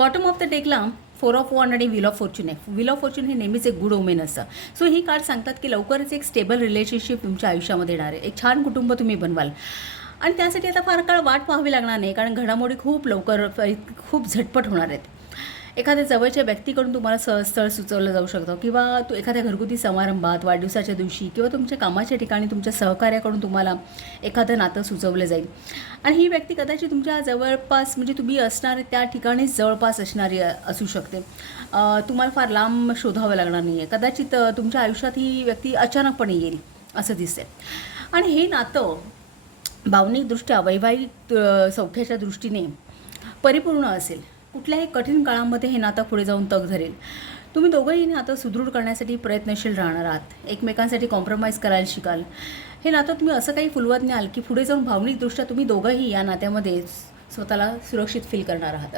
Bottom of the डेकला 4 of वॉन्ड आणि wheel of Fortune आहे. Wheel of Fortune हे नेहमीच एक गुड ओमेन असतं. सो ही कार्ड सांगतात की लवकरच एक स्टेबल रिलेशनशिप तुमच्या आयुष्यामध्ये येणार आहे. एक छान कुटुंब तुम्ही बनवाल आणि त्यासाठी आता फार काळ वाट पाहावी लागणार नाही, कारण घडामोडी खूप लवकर खूप झटपट होणार आहेत. एखाद्या जवळच्या व्यक्तीकडून तुम्हाला स्थळ सुचवलं जाऊ शकतं, किंवा एखाद्या घरगुती समारंभात, वाढदिवसाच्या दिवशी, किंवा तुमच्या कामाच्या ठिकाणी तुमच्या सहकार्याकडून तुम्हाला एखादं नातं सुचवलं जाईल. आणि ही व्यक्ती कदाचित तुमच्या जवळपास, म्हणजे तुम्ही असणारे त्या ठिकाणीच जवळपास असणारी असू शकते. तुम्हाला फार लांब शोधावं लागणार नाही आहे. कदाचित तुमच्या आयुष्यात ही व्यक्ती अचानकपणे येईल असं दिसते. आणि हे नातं भावनिकदृष्ट्या, वैवाहिक सौख्याच्या दृष्टीने परिपूर्ण असेल. कुठल्याही कठीण काळामध्ये हे नातं पुढे जाऊन तग धरेल. तुम्ही दोघंही नातं सुदृढ करण्यासाठी प्रयत्नशील राहणार आहात. एकमेकांसाठी कॉम्प्रोमाइज करायला शिकाल. हे नातं तुम्ही असं काही फुलवत न्याल की पुढे जाऊन भावनिकदृष्ट्या तुम्ही दोघंही या नात्यामध्ये स्वतःला सुरक्षित फील करणार आहात.